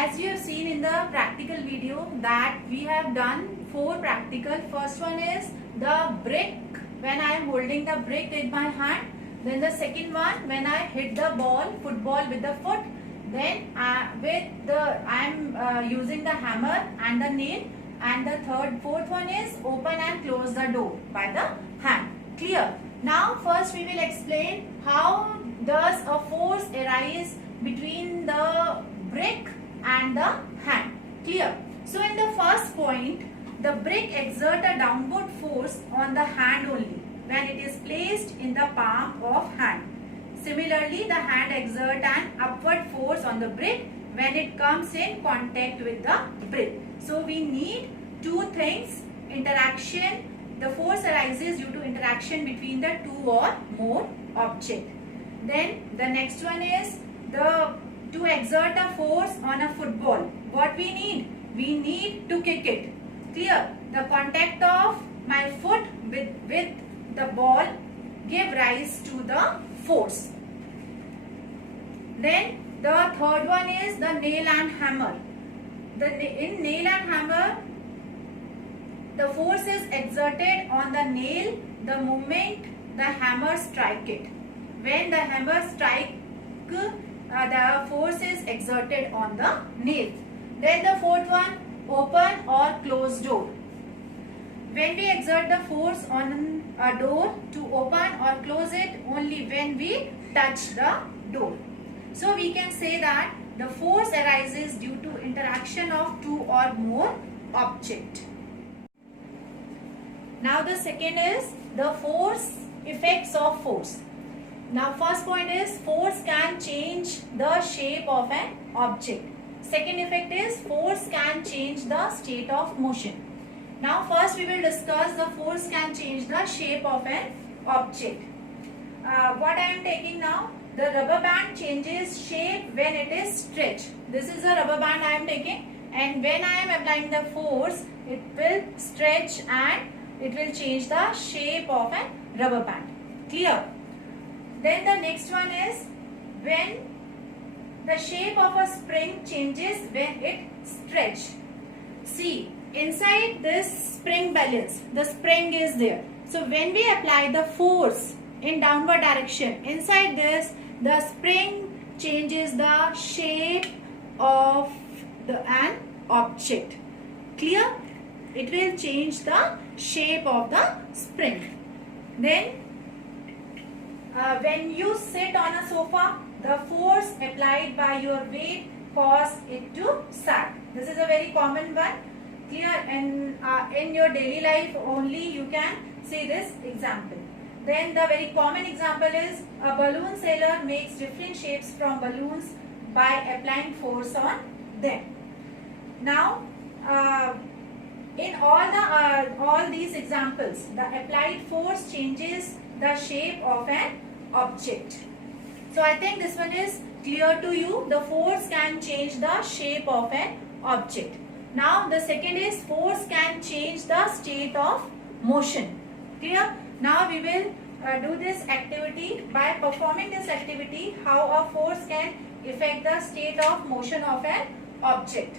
as you have seen in the practical video that we have done 4 practical. First one is the brick, when I am holding the brick in my hand. Then the second one, when I hit the ball, football with the foot. Then I am using the hammer and the nail. And the fourth one is open and close the door by the hand. Clear? Now first we will explain how does a force arise between the brick and the hand. Clear? So in the first point, the brick exerts a downward force on the hand only when it is placed in the palm of hand. Similarly, the hand exerts an upward force on the brick when it comes in contact with the brick. So we need two things: interaction. The force arises due to interaction between the two or more objects. Then the next one is to exert a force on a football. What we need? We need to kick it. Clear? The contact of my foot with the ball give rise to the force. Then the third one is the nail and hammer. In nail and hammer, the force is exerted on the nail the moment the hammer strike it. When the hammer strike, the force is exerted on the nail. Then the fourth one, open or close door. When we exert the force on a door to open or close it only when we touch the door. So we can say that the force arises due to interaction of two or more objects. Now the second is the force effects of force. Now first point is force can change the shape of an object. Second effect is force can change the state of motion. Now first we will discuss the force can change the shape of an object. What I am taking now, the rubber band changes shape when it is stretched. This is a rubber band I am taking, and when I am applying the force, it will stretch and it will change the shape of a rubber band. Clear? Then the next one is when the shape of a spring changes when it stretched. See, inside this spring balance, the spring is there. So when we apply the force in downward direction, inside this, the spring changes the shape of an object. Clear? It will change the shape of the spring. Then when you sit on a sofa, the force applied by your weight causes it to sag. This is a very common one. Clear? And in your daily life only you can see this example. Then the very common example is a balloon sailor makes different shapes from balloons by applying force on them. Now in all these examples, the applied force changes the shape of an object. So I think this one is clear to you. The force can change the shape of an object. Now the second is force can change the state of motion. Clear? Now we will do this activity. By performing this activity, how a force can affect the state of motion of an object.